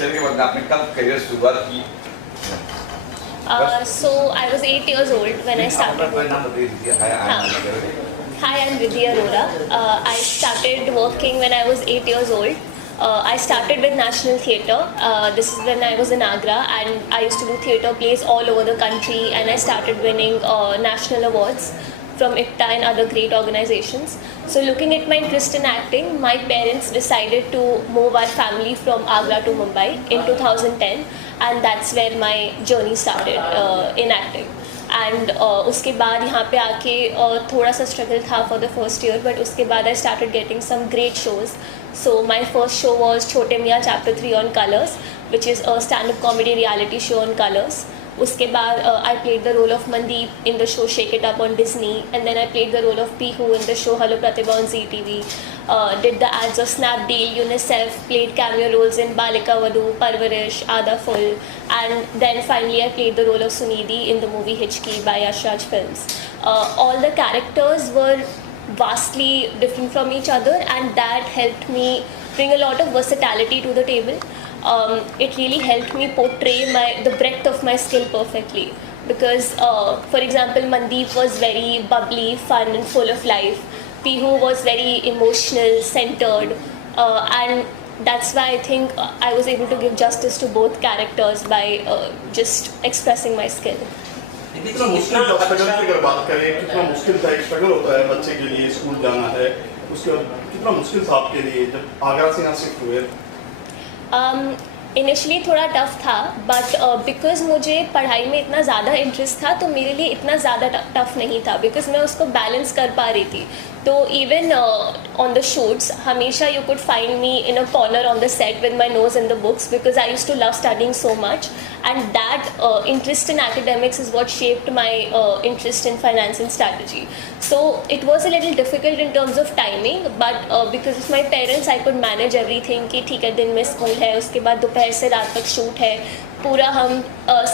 शहर के बाद आपने कब करियर शुरुआत की? So I was 8 years old when I started. नाम बता दीजिए. Hi, I'm Vidhi Arora. I started working when I was 8 years old. I started with National Theatre. This is when I was in Agra, and I used to do theatre plays all over the country, and I started winning national awards from IPTA and other great organizations. So looking at my interest in acting, my parents decided to move our family from Agra to Mumbai in 2010, and that's where my journey started in acting. And उसके बाद यहाँ पे आके थोड़ा सा struggle था for the first year, but उसके बाद I started getting some great shows. So my first show was Chhote Miyan chapter 3 on Colors, which is a stand up comedy reality show on Colors. उसके बाद I played the role of Mandeep in the show shake it up on Disney, and then I played the role of Pihu in the show hello Pratibha on ZTV. Did the ads of Snapdeal, UNICEF, played cameo roles in Balika Vadu, Parvarish, Aada Full, and then finally I played the role of Sunidhi in the movie Hichki by Yash Raj Films. All the characters were vastly different from each other, and that helped me bring a lot of versatility to the table. It really helped me portray the breadth of my skill perfectly, because for example Mandeep was very bubbly, fun and full of life. Pihu was very emotional, centered, and that's why I think I was able to give justice to both characters by just expressing my skill. कितना मुश्किल था struggle की अगर बात करें, कितना मुश्किल था, एक स्ट्रगल होता है बच्चे के लिए, स्कूल जाना है, उसके बाद कितना मुश्किल था आपके लिए जब आगरा से यहाँ शिफ्ट हुए? इनिशियली थोड़ा टफ था, बट बिकॉज मुझे पढ़ाई में इतना ज़्यादा इंटरेस्ट था तो मेरे लिए इतना ज़्यादा टफ नहीं था, बिकॉज मैं उसको बैलेंस कर पा रही थी. तो इवन ऑन द शूट्स हमेशा you could find me in a corner on the set with my nose in the books, because I use to love studying so much, and that interest in academics is what shaped my interest in finance and strategy. So it was a little difficult in terms of timing, but because of my parents I could manage everything कि ठीक है दिन में school है, उसके बाद दोपहर से रात तक शूट है, पूरा हम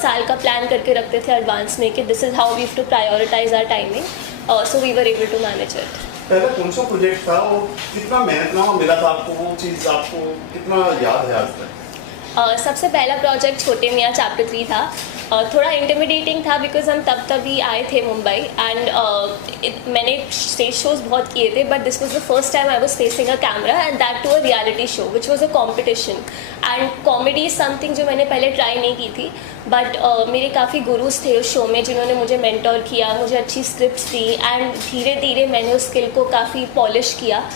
साल का प्लान करके रखते थे एडवांस में कि this is how we have to prioritise our timing. So we were able to manage it. पहले कौन सा प्रोजेक्ट था और कितना मेहनतनामा मिला था आपको, वो चीज़ आपको कितना याद है आज तक? सबसे पहला प्रोजेक्ट छोटे मियाँ चैप्टर 3 था. थोड़ा इंटिमिडेटिंग था बिकॉज हम तभी आए थे मुंबई, एंड मैंने स्टेज शोज़ बहुत किए थे, but this was the first time I was facing a camera, and that too a reality show which was a competition. And comedy is something जो मैंने पहले ट्राई नहीं की थी, बट मेरे काफ़ी गुरुज थे उस शो में जिन्होंने मुझे मेंटोर किया, मुझे अच्छी स्क्रिप्ट्स दी, एंड धीरे धीरे मैंने उस स्किल को काफ़ी पॉलिश किया.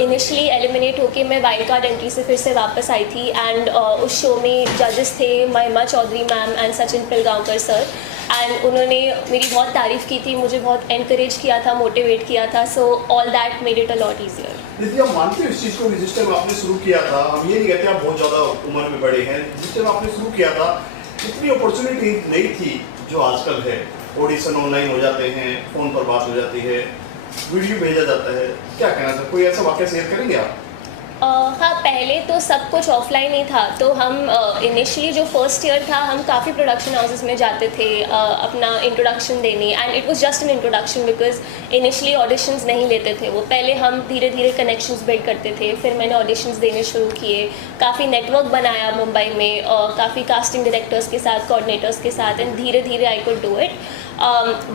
इनिशियली एलिमिनेट होके मैं वाइल्ड कार्ड एंट्री से फिर से वापस आई थी, एंड उस शो में जजेस थे Mahima Chaudhary ma'am and Sachin Pilgaonkar sir, and उन्होंने मेरी बहुत तारीफ़ की थी, मुझे बहुत एनकरेज किया था, मोटिवेट किया था. So all that made it a lot easier. दीदी आप मानते हो इस चीज़ को, जिस टाइम आपने शुरू किया था, हम ये नहीं कहते आप बहुत ज़्यादा उम्र में बड़े हैं, जिस टाइम आपने शुरू किया था इतनी अपॉर्चुनिटी नहीं थी जो आजकल है. ऑडिशन ऑनलाइन हो जाते हैं, फ़ोन पर बात हो जाती है, वीडियो भेजा जाता है, क्या कहना था, कोई ऐसा वाक़या शेयर करेंगे आप? हाँ, पहले तो सब कुछ ऑफलाइन ही था. तो हम इनिशियली जो फर्स्ट ईयर था हम काफ़ी प्रोडक्शन हाउसेस में जाते थे अपना इंट्रोडक्शन देने, and it was just an introduction because initially auditions नहीं लेते थे वो. पहले हम धीरे धीरे कनेक्शंस बिल्ड करते थे, फिर मैंने ऑडिशंस देने शुरू किए, काफ़ी नेटवर्क बनाया मुंबई में, काफ़ी कास्टिंग डायरेक्टर्स के साथ, कोऑर्डिनेटर्स के साथ, एंड धीरे धीरे I could do it.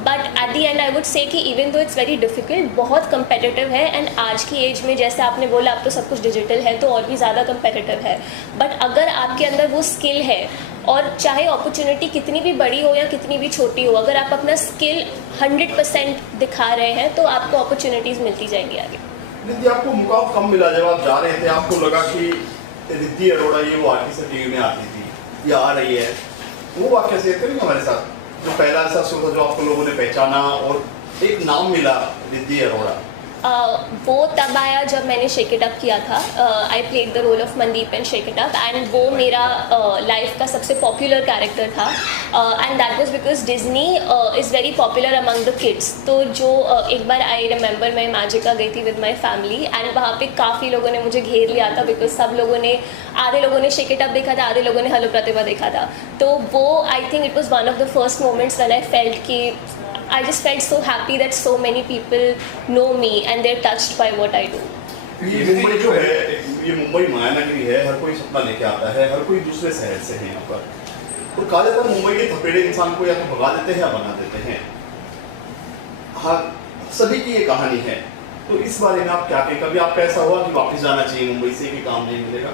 But at the end I would say कि even though it's very difficult, बहुत कंपेटिटिव है, एंड आज की एज में जैसे आपने बोला अब तो सब कुछ डिजिटल है तो और भी ज़्यादा कंपेटिटिव है. बट अगर आपके अंदर वो स्किल है, और चाहे अपॉर्चुनिटी कितनी भी बड़ी हो या कितनी भी छोटी हो, अगर आप अपना स्किल 100% दिखा रहे हैं तो आपको अपॉर्चुनिटीज़ मिलती जाएंगी आगे. दीदी आपको मौका कम मिला जब आप जा रहे थे, आपको लगा कि रिद्धि अरोड़ा ये वो आर्टिस्ट टीवी में आती थी या आ रही है, वो वाक़या शेयर करेंगे हमारे साथ, जो पहला ऐसा शो था जो आपको लोगों ने पहचाना और एक नाम मिला रिद्धि अरोड़ा? वो तब आया जब मैंने शेक इट अप किया था. I played the role of Mandeep in shake it up, and वो मेरा लाइफ का सबसे पॉपुलर कैरेक्टर था, and that was because Disney is very popular among the kids. तो जो एक बार आई रिमेंबर मैं मैजिका गई थी विद माई फैमिली, एंड वहाँ पे काफ़ी लोगों ने मुझे घेर लिया था बिकॉज सब लोगों ने, आधे लोगों ने शेक इट अप देखा था, आधे लोगों ने हेलो प्रतिभा देखा था. तो वो I think it was one of the first moments when I felt कि I just felt so happy that so many people know me and they're touched by what I do. ये मुंबई जो है, ये मुंबई मायानगरी है, हर कोई सपना लेके आता है, हर कोई दूसरे शहर से है यहाँ पर। तो कहा जाता है मुंबई के थपेड़े इंसान को या तो भगा देते हैं या बना देते हैं। हाँ, सभी की ये कहानी है। तो इस बारे में आप क्या कहें, कभी आपका ऐसा हुआ कि वापस जाना चाहिए मुंबई से कि काम नहीं मिलेगा?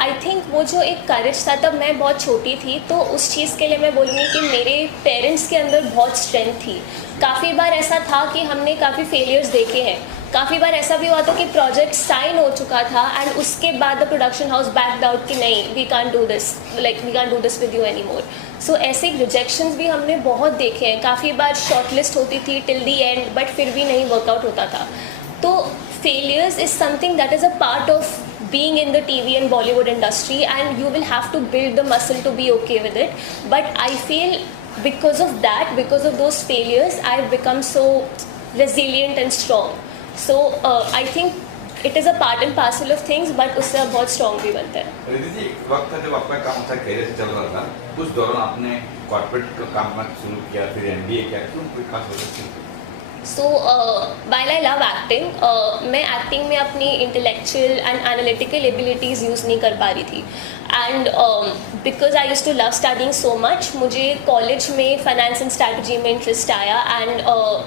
आई थिंक वो जो एक करेज था, तब मैं बहुत छोटी थी, तो उस चीज़ के लिए मैं बोलूँगी कि मेरे पेरेंट्स के अंदर बहुत स्ट्रेंथ थी। काफ़ी बार ऐसा था कि हमने काफ़ी फेलियर्स देखे हैं, काफ़ी बार ऐसा भी हुआ था कि प्रोजेक्ट साइन हो चुका था एंड उसके बाद the production house backed out कि नहीं, we can't do this, like we can't do this with you any more. So ऐसे रिजेक्शंस भी हमने बहुत देखे हैं। काफ़ी बार शॉर्टलिस्ट होती थी टिल दी एंड, बट फिर भी नहीं वर्कआउट होता था। तो failures is something that is a part of being in the TV and Bollywood industry, and you will have to build the muscle to be okay with it. But I feel because of that, because of those failures, I've become so resilient and strong. So I think it is a part and parcel of things, but उससे आप बहुत strong भी बनते हैं। रिद्धि जी, एक वक्त था जब आपका काम था कैरियर से चल रहा था, उस दौरान आपने कॉर्पोरेट का काम करना शुरू किया, फिर MBA किया, क्यों कोई खास वजह थी? So while I love acting, मैं एक्टिंग में अपनी intellectual and analytical abilities use नहीं कर पा रही थी। And because I use to love studying so much, मुझे कॉलेज में फाइनेंस एंड स्ट्रैटेजी में इंटरेस्ट आया, and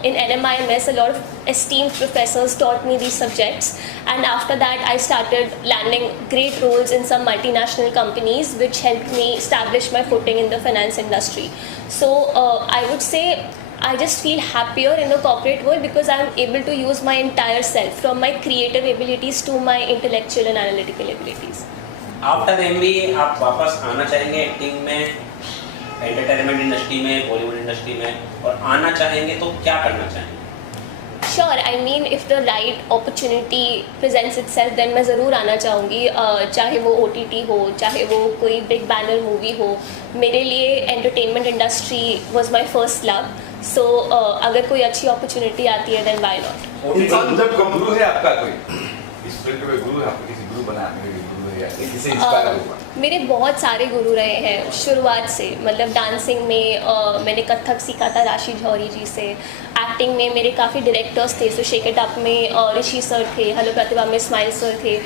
in NMIMS a lot of esteemed professors taught me these subjects, and after that I started landing great roles in some multinational companies which helped me establish my footing in the finance industry. So I would say I just feel happier in the corporate world because I'm able to use my entire self, from my creative abilities to my intellectual and analytical abilities. After MBA आप वापस आना चाहेंगे acting में, entertainment industry में, Bollywood industry में, और आना चाहेंगे तो क्या करना चाहेंगे? Sure, I mean if the right opportunity presents itself, then मैं ज़रूर आना चाहूँगी, चाहे वो OTT हो, चाहे वो कोई बिग बैनर मूवी हो। मेरे लिए entertainment industry was my first love. So अगर कोई अच्छी अपॉर्चुनिटी आती है देन व्हाई नॉट। इंसान जब गुरु है आपका कोई इस फील्ड में, गुरु है आपका, किसी गुरु बना आपके गुरु है या किसी इंस्पायर हुआ? मेरे बहुत सारे गुरु रहे हैं शुरुआत से। मतलब डांसिंग में मैंने कथक सीखा था राशि झौरी जी से। एक्टिंग में मेरे काफ़ी डायरेक्टर्स थे। सो शेक इट अप में ऋषि सर थे, हेलो प्रतिभा में स्माइल सर थे।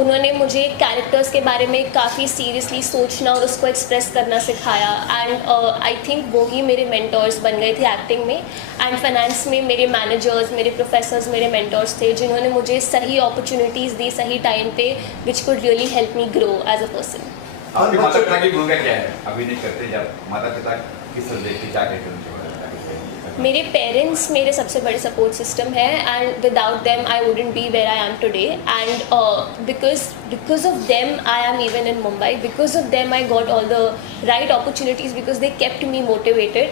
उन्होंने मुझे कैरेक्टर्स के बारे में काफ़ी सीरियसली सोचना और उसको एक्सप्रेस करना सिखाया, एंड आई थिंक वो ही मेरे मेंटर्स बन गए थे एक्टिंग में। एंड फाइनेंस में मेरे मैनेजर्स, मेरे प्रोफेसर्स मेरे मेंटर्स थे, जिन्होंने मुझे सही अपॉर्चुनिटीज़ दी सही टाइम पे, which could really help me grow as a person. आपके माता पिता की भूमिका क्या है? अभिनय करते जब माता पिता किस तरह देखते, क्या कहते हैं? मेरे पेरेंट्स मेरे सबसे बड़े सपोर्ट सिस्टम है, and without them I wouldn't be where I am today, and because of them I am even in Mumbai, because of them I got all the right opportunities, because they kept me motivated.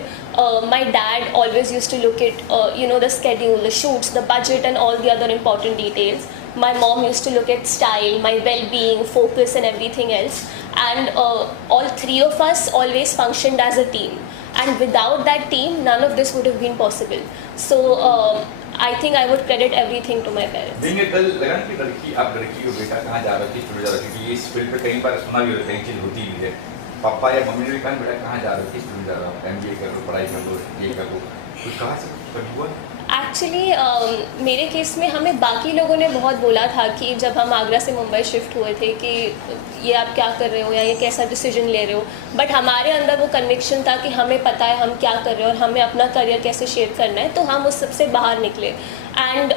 My dad always used to look at the schedule, the shoots, the budget and all the other important details. My mom used to look at style, my well-being, focus and everything else, and all three of us always functioned as a team, and without that team none of this would have been possible. So I think I would credit everything to my parents. दिन कल लगा कि लड़की, आप लड़की हो, बेटा कहाँ जा रहा है, किस फील्ड जा रहा है, क्योंकि इस फील्ड पे कई बार सुना भी होता है, कई चीज़ होती भी है। पापा या मम्मी ने भी कहा बेटा कहाँ जा रहे हो, किस फील्ड जा रहा हो, MBA कर लो, पढ़ाई कर लो, ये कर लो, कुछ कहाँ से कुछ हुआ? एक्चुअली मेरे केस में हमें बाकी लोगों ने बहुत बोला था कि जब हम आगरा से मुंबई शिफ्ट हुए थे कि ये आप क्या कर रहे हो या ये कैसा डिसीजन ले रहे हो, बट हमारे अंदर वो कन्विक्शन था कि हमें पता है हम क्या कर रहे हैं और हमें अपना करियर कैसे शेप करना है, तो हम उस सबसे बाहर निकले। एंड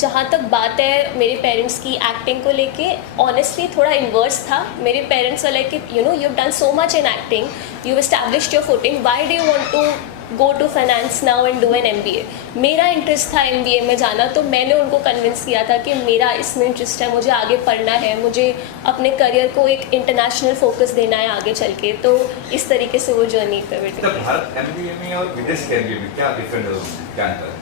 जहाँ तक बात है मेरे पेरेंट्स की एक्टिंग को लेके, ऑनेस्टली थोड़ा इन्वर्स था। मेरे पेरेंट्स वाले कि you have done so much in acting, you have established your footing, why do you want to go to finance now and do an MBA? मेरा इंटरेस्ट था MBA में जाना, तो मैंने उनको कन्विंस किया था कि मेरा इसमें इंटरेस्ट है, मुझे आगे पढ़ना है, मुझे अपने करियर को एक इंटरनेशनल फोकस देना है आगे चल के। तो इस तरीके से वो जर्नी पे बेटे। तो भारत MBA में और विदेश के MBA में क्या डिफरेंट है, क्या अंतर है?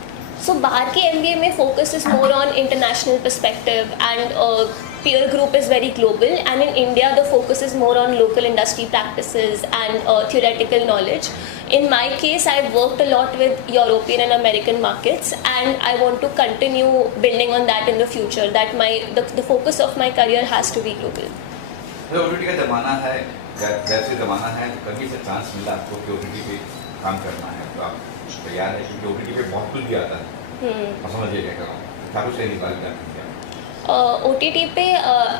सो बाहर के MBA में focus is more on international perspective and peer group is very global, and in India the focus is more on local industry practices and theoretical knowledge. In my case I've worked a lot with European and American markets, and I want to continue building on that in the future, that the focus of my career has to be global. तो OTT का ज़माना है, वैसे ज़माना है, तो कभी से चांस मिला आपको कि OTT पे काम करना है तो आप तैयार है? क्योंकि OTT पे बहुत कुछ भी आता है, और समझिए क्या कर रहा हूँ, ठाकुर से निकाल कर OTT पे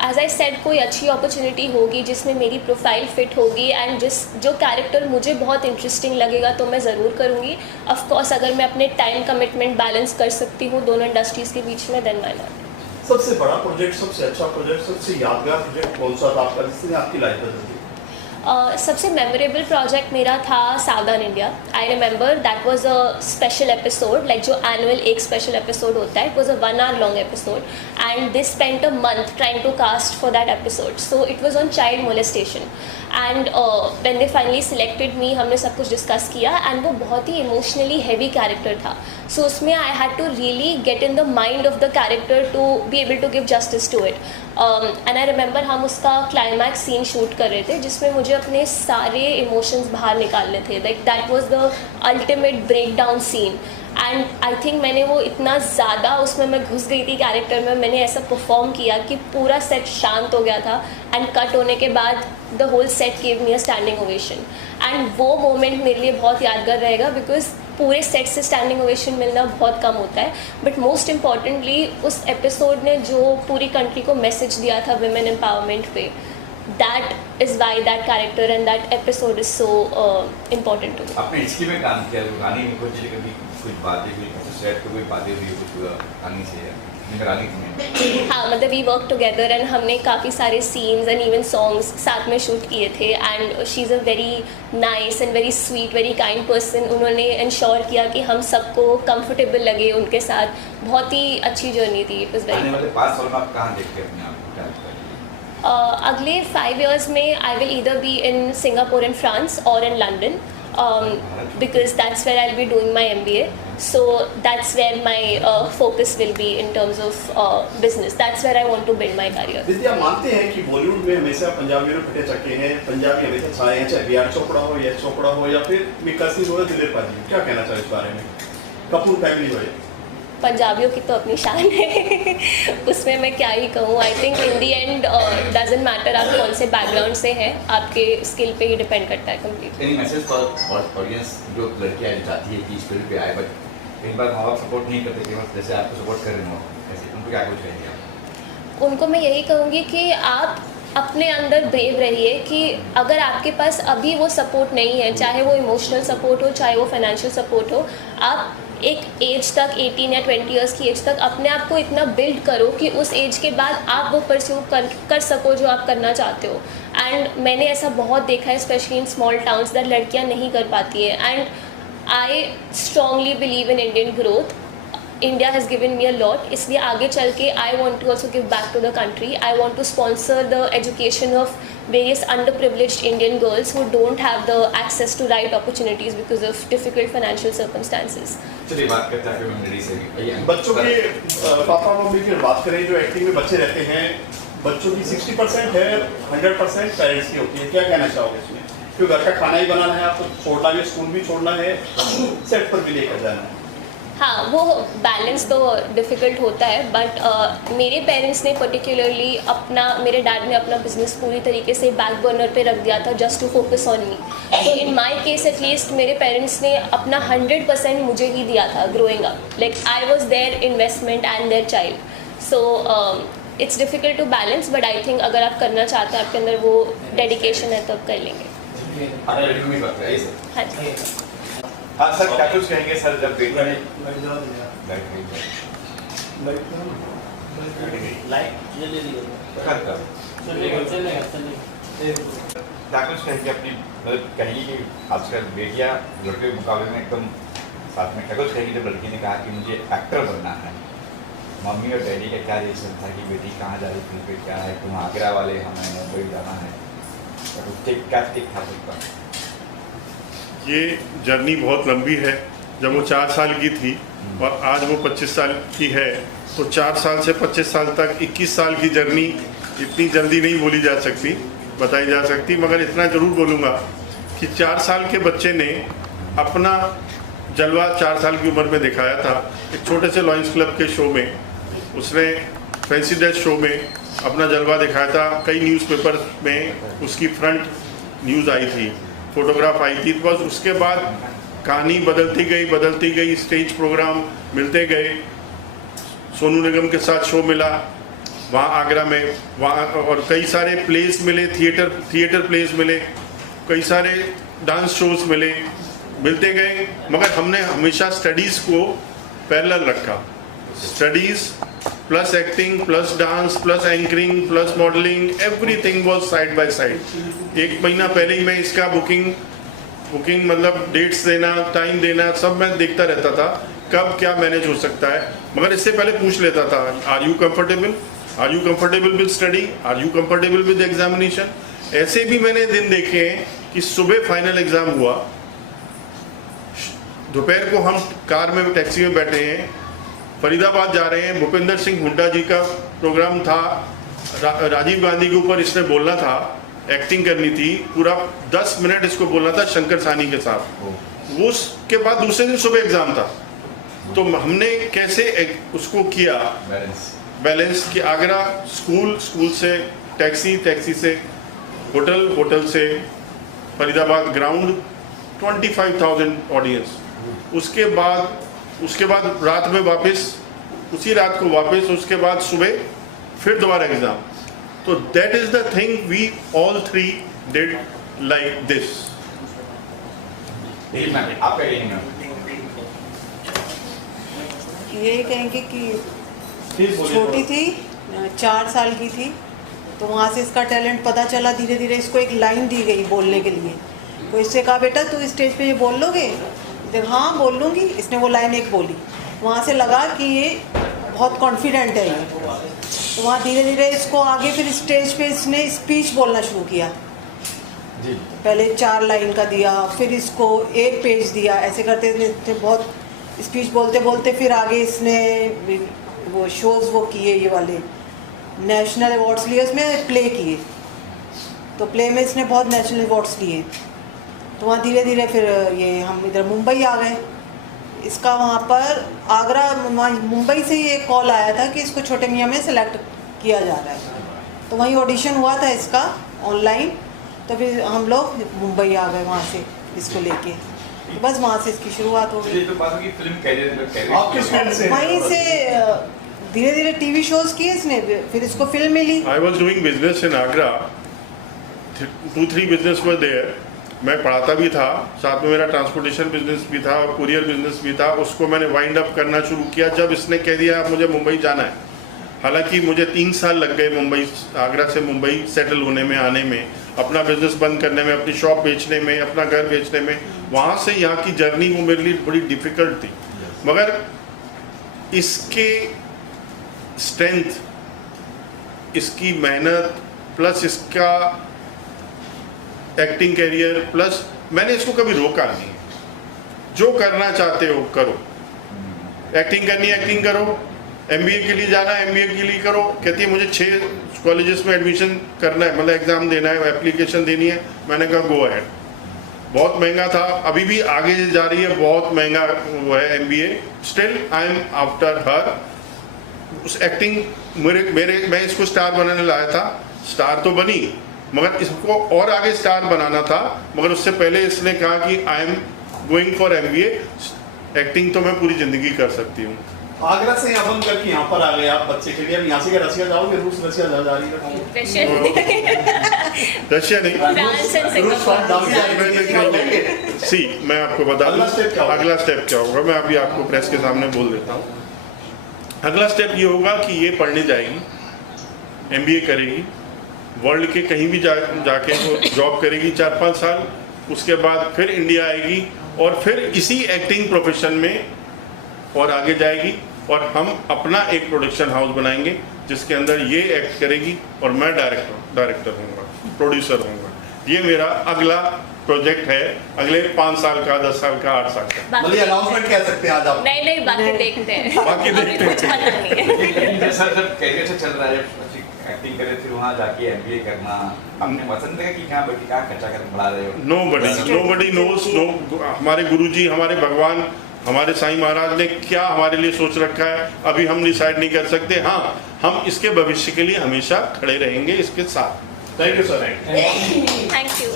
एज आई सेड कोई अच्छी अपॉर्चुनिटी होगी जिसमें मेरी प्रोफाइल फिट होगी एंड जो कैरेक्टर मुझे बहुत इंटरेस्टिंग लगेगा तो मैं ज़रूर करूँगी. ऑफ कोर्स अगर मैं अपने टाइम कमिटमेंट बैलेंस कर सकती हूँ दोनों इंडस्ट्रीज़ के बीच में देन व्हाई नॉट. सबसे बड़ा प्रोजेक्ट, सबसे अच्छा प्रोजेक्ट, सबसे यादगार प्रोजेक्ट कौन सा था आपका जिसने आपकी लाइफ बदल दी? सबसे मेमोरेबल प्रोजेक्ट मेरा था Savdhaan India. I remember that was a special episode, like जो एनुअल एक स्पेशल एपिसोड होता है. It was a 1 hour long episode and they spent a month trying to cast for that episode. So it was on child molestation and when they finally selected me, हमने सब कुछ discuss किया and वो बहुत ही emotionally heavy character था. So उसमें I had to really get in the mind of the character to be able to give justice to it. And I remember हम उसका क्लाइमैक्स सीन शूट कर रहे थे जिसमें मुझे अपने सारे इमोशंस बाहर निकालने थे. Like that was the ultimate breakdown scene and I think मैंने वो इतना ज़्यादा उसमें मैं घुस गई थी कैरेक्टर में. मैंने ऐसा परफॉर्म किया कि पूरा सेट शांत हो गया था एंड कट होने के बाद the whole set give me a standing ovation. And वो मोमेंट मेरे लिए बहुत यादगार रहेगा बिकॉज पूरे सेट से स्टैंडिंग ओवेशन मिलना बहुत कम होता है. बट मोस्ट इम्पॉर्टेंटली उस एपिसोड ने जो पूरी कंट्री को मैसेज दिया था विमेन एम्पावरमेंट पे, that is why that character and that episode is so important to me. आपने हिस्ट्री में काम किया, गाने में कुछ बातें हुई, सेट पे कोई बातें हुई, कुछ गाने से हाँ, मतलब वी वर्क टुगेदर एंड हमने काफ़ी सारे सीन्स एंड इवन सॉन्ग्स साथ में शूट किए थे. And she is a very nice and very sweet, very kind person. उन्होंने इंश्योर किया कि हम सबको कंफर्टेबल लगे उनके साथ. बहुत ही अच्छी जर्नी थी. It was very. 5 साल में आप कहाँ देखते हैं अपने आप को? अगले 5 years में I will either be in Singapore and France or in London. Because that's where I'll be doing my MBA. So that's where my focus will be in terms of business. That's where I want to build my career. दीदी, आप मानते हैं कि बॉलीवुड में हमेशा पंजाबियों ने फटे चक्के हैं, पंजाबी हमेशा छाए हैं, चाहे बी.आर. चोपड़ा हो, यश चोपड़ा हो या फिर मिक्का सिंह हो या दिलीप पाजी. क्या कहना चाहिए इस बारे में? कपूर फैमिली हो, पंजाबियों की तो अपनी शान है उसमें मैं क्या ही कहूँ. I think in the and doesn't matter आप कौन से बैकग्राउंड से हैं, आपके स्किल पे ही डिपेंड करता है complete. Any message for audience जो लड़कियां चाहती है कि इस फील्ड पे आए बट कई बार माँ बाप सपोर्ट नहीं करते, कई बार जैसे आपको सपोर्ट कर रहे हो, ऐसे उनको क्या कुछ कहेंगे आप? उनको मैं यही कहूँगी कि आप अपने अंदर ब्रेव रहिए कि अगर आपके पास अभी वो सपोर्ट नहीं है, चाहे वो इमोशनल सपोर्ट हो, चाहे वो फाइनेंशियल सपोर्ट हो, आप एक एज तक 18 या 20 ईयर्स की एज तक अपने आप को इतना बिल्ड करो कि उस एज के बाद आप वो परस्यू कर सको जो आप करना चाहते हो. एंड मैंने ऐसा बहुत देखा है specially in small towns that लड़कियां नहीं कर पाती है. And I strongly believe in Indian growth. India has given me a lot, इसलिए आगे चल के I want to also give back to the country. I want to sponsor the education of various underprivileged Indian girls who don't have the access to right opportunities because of difficult financial circumstances. चलिए बात करते हैं community से भी. बच्चों के papa mummy की बात करें जो एक्टिंग में बच्चे रहते हैं, बच्चों की 60% है, 100% पेरेंट्स की होती है. क्या कहना चाहोगे इसमें? क्योंकि घर का खाना ही बनाना है, आपको छोड़ना भी, स्कूल भी छोड़ना है, सेट पर भी लेकर जाना है. हाँ, वो बैलेंस तो डिफ़िकल्ट होता है बट मेरे पेरेंट्स ने पर्टिकुलरली मेरे डैड ने अपना बिजनेस पूरी तरीके से बैक बर्नर पे रख दिया था just to focus on me. तो इन माय केस एटलीस्ट मेरे पेरेंट्स ने अपना 100% मुझे ही दिया था growing up. Like I was their investment and their child. So it's difficult to balance but I think अगर आप करना चाहते हैं, आपके अंदर वो डेडिकेशन है तो आप कर लेंगे. हाँ जी. हाँ सर, क्या कुछ कहेंगे सर जब बेटी ने क्या कुछ कहेंगे अपनी, मतलब कहेंगे कि आजकल बेटियां लड़के के मुकाबले में एकदम साथ में, क्या कुछ कहेंगे जब लड़की ने कहा कि मुझे एक्टर बनना है, मम्मी और डैडी का क्या रिएक्शन था कि बेटी कहाँ जा रही फिल्म पे, क्या है, तुम आगरा वाले, हमें मुंबई जाना है, क्या ठीक था? ये जर्नी बहुत लंबी है. जब वो 4 साल की थी और आज वो 25 साल की है, तो 4 साल से 25 साल तक 21 साल की जर्नी इतनी जल्दी नहीं बोली जा सकती, बताई जा सकती. मगर इतना ज़रूर बोलूँगा कि 4 साल के बच्चे ने अपना जलवा 4 साल की उम्र में दिखाया था. एक छोटे से लॉयंस क्लब के शो में उसने फैंसी ड्रेस शो में अपना जलवा दिखाया था. कई न्यूज़पेपर में उसकी फ्रंट न्यूज़ आई थी, फोटोग्राफ आई थी. बस उसके बाद कहानी बदलती गई, स्टेज प्रोग्राम मिलते गए, सोनू निगम के साथ शो मिला वहाँ आगरा में, वहाँ और कई सारे प्लेस मिले, थिएटर प्लेस मिले, कई सारे डांस शोज मिलते गए, मगर हमने हमेशा स्टडीज़ को पैरेलल रखा। Studies plus acting plus dance plus anchoring plus modelling, everything was side by side. 1 महीना पहले ही मैं इसका बुकिंग मतलब डेट्स देना, टाइम देना, सब मैं देखता रहता था कब क्या मैनेज हो सकता है, मगर इससे पहले पूछ लेता था are you comfortable with study, are you comfortable with examination. ऐसे भी मैंने दिन देखे हैं कि सुबह फाइनल एग्जाम हुआ, दोपहर को हम कार में टैक्सी में बैठे हैं, फरीदाबाद जा रहे हैं, भूपेंद्र सिंह हुड्डा जी का प्रोग्राम था, राजीव गांधी के ऊपर इसने बोलना था, एक्टिंग करनी थी, पूरा 10 मिनट इसको बोलना था शंकर सानी के साथ। वो उसके बाद दूसरे दिन सुबह एग्जाम था, तो हमने कैसे उसको किया बैलेंस कि आगरा स्कूल से टैक्सी से होटल से फरीदाबाद ग्राउंड, 25,000 ऑडियंस, उसके बाद रात में वापस, उसी रात को वापस, उसके बाद सुबह फिर दोबारा एग्जाम। तो that is the thing we all 3 did like this. यही कहेंगे कि छोटी थी, 4 साल की थी, तो वहाँ से इसका टैलेंट पता चला। धीरे धीरे इसको एक लाइन दी गई बोलने के लिए, कोई इससे कहा बेटा तू स्टेज पे ये बोल लोगे, हाँ बोल लूँगी। इसने वो लाइन एक बोली, वहाँ से लगा कि ये बहुत कॉन्फिडेंट है ये, तो वहाँ धीरे धीरे इसको आगे फिर स्टेज पे इसने स्पीच बोलना शुरू किया। पहले 4 लाइन का दिया, फिर इसको 1 पेज दिया, ऐसे करते थे बहुत स्पीच बोलते बोलते। फिर आगे इसने वो शोज़ वो किए, ये वाले नेशनल अवार्ड्स लिए, उसमें प्ले किए, तो प्ले में इसने बहुत नेशनल अवार्ड्स लिए। तो वहाँ धीरे धीरे फिर ये हम इधर मुंबई आ गए। इसका वहाँ पर आगरा मुंबई से ही एक कॉल आया था कि इसको छोटे मियाँ में सेलेक्ट किया जा रहा है, तो वहीं ऑडिशन हुआ था इसका ऑनलाइन। तो फिर हम लोग मुंबई आ गए वहाँ से इसको लेके, तो बस वहाँ से इसकी शुरुआत हो गई। वहीं से धीरे धीरे टीवी शोज किए इसने, फिर इसको फिल्म मिली। I was doing business in Agra, 2-3 business were there. मैं पढ़ाता भी था, साथ में मेरा ट्रांसपोर्टेशन बिजनेस भी था और कुरियर बिजनेस भी था। उसको मैंने वाइंड अप करना शुरू किया जब इसने कह दिया आप मुझे मुंबई जाना है। हालांकि मुझे 3 साल लग गए मुंबई, आगरा से मुंबई सेटल होने में, आने में, अपना बिजनेस बंद करने में, अपनी शॉप बेचने में, अपना घर बेचने में। वहाँ से यहाँ की जर्नी वो मेरे लिए बड़ी डिफ़िकल्ट थी, मगर इसके स्ट्रेंथ, इसकी मेहनत प्लस इसका एक्टिंग कैरियर प्लस मैंने इसको कभी रोका नहीं। जो करना चाहते हो करो, एक्टिंग करनी है एक्टिंग करो, MBA के लिए जाना है MBA के लिए करो। कहती है मुझे 6 कॉलेजेस में एडमिशन करना है, मतलब एग्ज़ाम देना है, एप्लीकेशन देनी है। मैंने कहा गो अहेड। बहुत महंगा था, अभी भी आगे जा रही है, बहुत महंगा वो है MBA। Still I am after her. उस एक्टिंग मैं इसको स्टार बनाने लाया था, स्टार तो बनी, मगर इसको और आगे स्टार बनाना था। मगर उससे पहले इसने कहा कि I am going for MBA, acting तो मैं पूरी ज़िंदगी कर सकती हूँ। आगरा से यहाँ बंद करके यहाँ पर आ गए आप बच्चे के लिए। अब यहाँ से क्या रसिया जाओगे? रूस रसिया जा रही है? रशिया नहीं, सी मैं आपको बता दूँ अगला स्टेप क्या होगा। मैं अभी आपको प्रेस के सामने बोल देता हूँ। अगला स्टेप ये होगा कि ये पढ़ने जाएगी, MBA करेगी, वर्ल्ड के कहीं भी जाके वो जॉब करेगी 4-5 साल। उसके बाद फिर इंडिया आएगी और फिर इसी एक्टिंग प्रोफेशन में और आगे जाएगी, और हम अपना एक प्रोडक्शन हाउस बनाएंगे जिसके अंदर ये एक्ट करेगी और मैं डायरेक्टर होऊंगा, प्रोड्यूसर होऊंगा। ये मेरा अगला प्रोजेक्ट है, अगले 5 साल का, 10 साल का, 8 साल का। मतलब अनाउंसमेंट कह सकते हैं आज आप? नहीं बाकी देखते हैं, बाकी देखते हैं। कुछ पता नहीं है। सर जब कैरियर से चल रहा है, एक्टिंग करे, फिर वहाँ जाके MBA करना, आपने पसंद है कि कहाँ बैठी कहाँ खर्चा कर बढ़ा रहे हो? Nobody nose. हमारे गुरुजी, हमारे भगवान, हमारे साईं महाराज ने क्या हमारे लिए सोच रखा है अभी हम डिसाइड नहीं कर सकते। हाँ, हम इसके भविष्य के लिए हमेशा खड़े रहेंगे इसके साथ। Thank you sir. Thank you.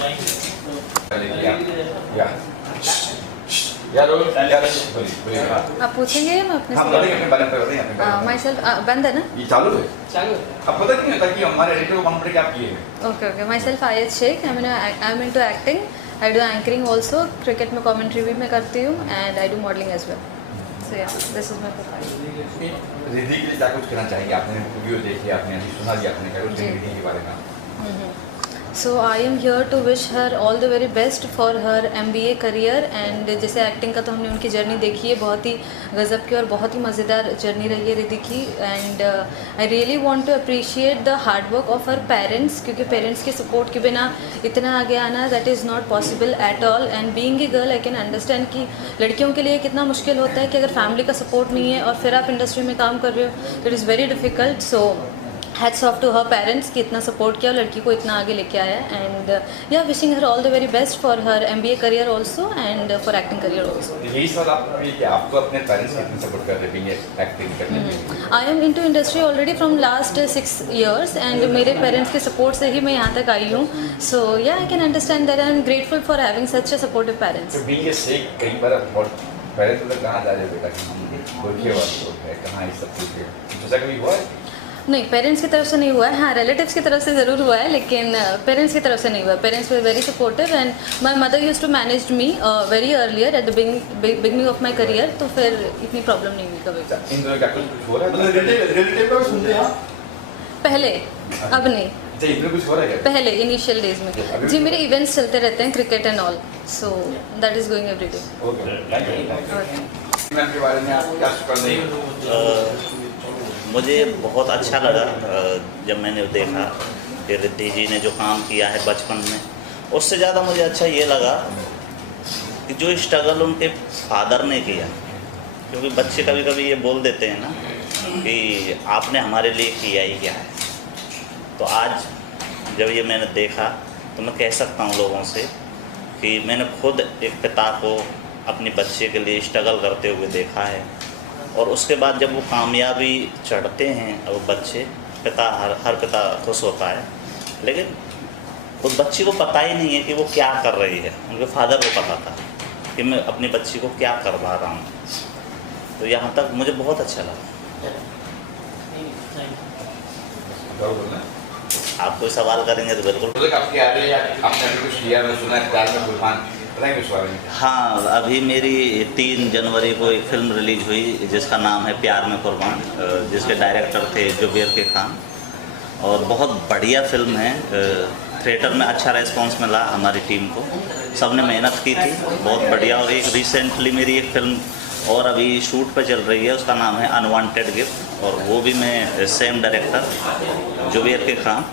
यार बोलिए हाँ। आप पूछेंगे या मैं अपने हम बताइए अपने बारे में बताइए अपने बारे में। माई सेल्फ बंद है ना? ये चालू है अब पता नहीं होता कि हमारे एडिटर को कॉम्पिटेट क्या किए हैं। Okay okay myself Ayat Shaikh, I am into acting, I do anchoring also, cricket में कमेंट्री भी मैं करती हूँ and I do modelling as well. So yeah this is my profile. Riddhi के लिए क्या कुछ कहना चाहेंगे? आपने वीडियो देखी, आपने अभी सुना भी, आपने क्या कुछ रिद्धि के बारे में? So I am here to wish her all the very best for her MBA career. And जैसे एक्टिंग का तो हमने उनकी जर्नी देखी है, बहुत ही गज़ब की और बहुत ही मज़ेदार जर्नी रही है रिद्धि की। And I really want to appreciate the hard work of her parents, क्योंकि पेरेंट्स के सपोर्ट के बिना इतना आगे आना that is not possible at all. And being a girl I can understand कि लड़कियों के लिए कितना मुश्किल होता है कि अगर फैमिली का सपोर्ट नहीं है और फिर आप इंडस्ट्री में काम कर रहे हो, it is very difficult. So hats off to her parents कि इतना सपोर्ट किया और लड़की को इतना आगे लेके आया। एंड या wishing her all the very best for her MBA career also and for acting career also. यही सवाल आपको अपने पेरेंट्स कितने सपोर्ट कर रहे हैं एक्टिंग करने में? I am into industry already from last 6 years and मेरे पेरेंट्स के सपोर्ट से ही मैं यहाँ तक आई हूँ। So yeah I can understand that I am grateful for having such a supportive parents. तो बीइंग ए शेख कई बार बहुत पहले तो कहाँ जा रहे हो बेटा कि हम गोरखे वाले लोग हैं, कहाँ ये सब चीज़ है, जैसा कभी हुआ है? नहीं, पेरेंट्स की तरफ से नहीं हुआ है। हाँ, रिलेटिव्स की तरफ से ज़रूर हुआ है, लेकिन पेरेंट्स की तरफ से नहीं हुआ। Parents were very supportive and my mother used to manage me very earlier at the beginning of my career, तो फिर इतनी प्रॉब्लम नहीं हुई कभी। इन दोनों क्या कुछ हो रहा है? रिलेटिव का सुनते हैं पहले, अब नहीं, अच्छा इनमें कुछ हो रहा है क्या? पहले इनिशियल डेज में जी मेरे इवेंट्स चलते रहते हैं, cricket and all, so that is going every day. Okay thank you. Ma'am के बारे में आप क्या कर रहे हो? मुझे बहुत अच्छा लगा जब मैंने देखा कि रिद्धि जी ने जो काम किया है बचपन में, उससे ज़्यादा मुझे अच्छा ये लगा कि जो स्ट्रगल उनके फादर ने किया, क्योंकि बच्चे कभी कभी ये बोल देते हैं ना कि आपने हमारे लिए किया ही क्या है। तो आज जब ये मैंने देखा तो मैं कह सकता हूँ लोगों से कि मैंने खुद एक पिता को अपने बच्चे के लिए स्ट्रगल करते हुए देखा है, और उसके बाद जब वो कामयाबी चढ़ते हैं और बच्चे, पिता हर पिता खुश होता है, लेकिन उस बच्ची को पता ही नहीं है कि वो क्या कर रही है। उनके फादर को पता था कि मैं अपनी बच्ची को क्या करवा रहा हूँ। तो यहाँ तक मुझे बहुत अच्छा लगा। आप कोई सवाल करेंगे तो बिल्कुल। आपकी आ रही है, आपने कुछ किया, मैं सुना है प्यार में कुर्बान, बताएंगे उस बारे में? हाँ, अभी मेरी 3 जनवरी को एक फ़िल्म रिलीज हुई जिसका नाम है प्यार में कुर्बान, जिसके डायरेक्टर थे जुबेर के खान, और बहुत बढ़िया फिल्म है। थिएटर में अच्छा रिस्पांस मिला हमारी टीम को, सबने मेहनत की थी, बहुत बढ़िया। और एक रिसेंटली मेरी एक फ़िल्म और अभी शूट पे चल रही है, उसका नाम है अनवांटेड गिफ्ट, और वो भी मैं सेम डायरेक्टर जुबेर के खान,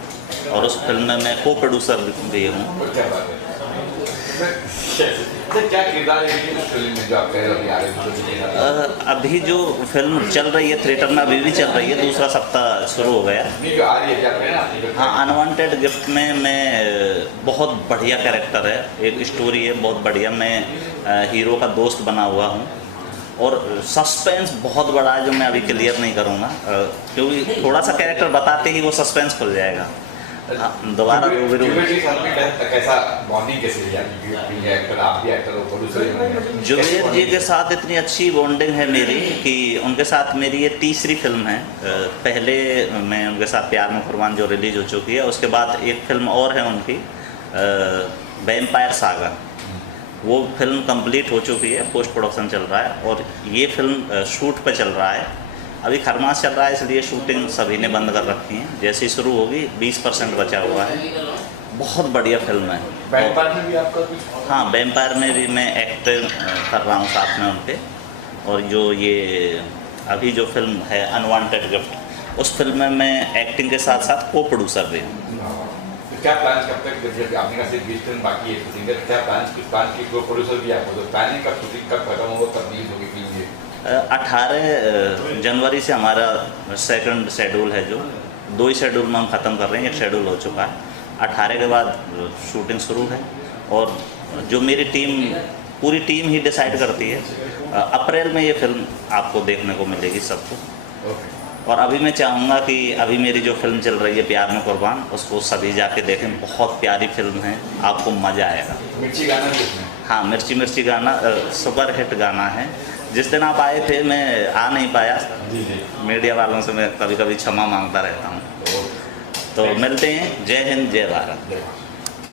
और उस फिल्म में मैं को प्रोड्यूसर भी हूँ। क्या किरदार है उस फिल्म में जो आप कह रहे हो आ रहे? अभी जो फिल्म चल रही है थिएटर में, अभी भी चल रही है, दूसरा सप्ताह शुरू हो गया। जो आ रही है क्या कहना? हाँ, अनवांटेड गिफ्ट में मैं बहुत बढ़िया कैरेक्टर है, एक स्टोरी है बहुत बढ़िया। मैं हीरो का दोस्त बना हुआ हूँ, और सस्पेंस बहुत बड़ा है जो मैं अभी क्लियर नहीं करूँगा, क्योंकि थोड़ा सा कैरेक्टर बताते ही वो सस्पेंस खुल जाएगा। दोबारा कैसा बॉन्डिंग कैसे है? आप भी एक्टर हो, प्रोड्यूसर। जुबेर जी के साथ इतनी अच्छी बॉन्डिंग है मेरी कि उनके साथ मेरी ये तीसरी फिल्म है। पहले मैं उनके साथ प्यार में कुर्बान जो रिलीज हो चुकी है, उसके बाद एक फिल्म और है उनकी वैम्पायर सागा, वो फिल्म कंप्लीट हो चुकी है, पोस्ट प्रोडक्शन चल रहा है, और ये फिल्म शूट पे चल रहा है। अभी खरमास चल रहा है, इसलिए शूटिंग सभी ने बंद कर रखी है। जैसे ही शुरू होगी 20% बचा हुआ है। बहुत बढ़िया फिल्म है। वैम्पायर में भी आपका कुछ? हाँ, वैम्पायर में भी मैं एक्ट कर रहा हूँ साथ में उनके, और जो ये अभी जो फिल्म है अनवांटेड गिफ्ट, उस फिल्म में मैं एक्टिंग के साथ साथ को प्रोड्यूसर भी हूँ। तो क्या प्लान कब तक? आपने कहा सिर्फ 20 दिन बाकी है शूटिंग, क्या प्लान की? को प्रोड्यूसर भी आपको, तो प्लानिंग कब, शूटिंग कब खत्म होगा, कब रिलीज होगी फिल्म? 18 जनवरी से हमारा सेकंड शेड्यूल है, जो 2 ही शेड्यूल में हम ख़त्म कर रहे हैं, एक शेड्यूल हो चुका है। 18 के बाद शूटिंग शुरू है, और जो मेरी टीम, पूरी टीम ही डिसाइड करती है। अप्रैल में ये फिल्म आपको देखने को मिलेगी सबको। और अभी मैं चाहूँगा कि अभी मेरी जो फिल्म चल रही है प्यार में कुर्बान, उसको सभी जाके देखें, बहुत प्यारी फिल्म है, आपको मज़ा आएगा। मिर्ची गाना भी उसमें? हाँ, मिर्ची मिर्ची गाना सुपर हिट गाना है। जिस दिन आप आए थे मैं आ नहीं पाया, जी जी। मीडिया वालों से मैं कभी कभी क्षमा मांगता रहता हूँ। तो मिलते हैं। जय हिंद, जय भारत।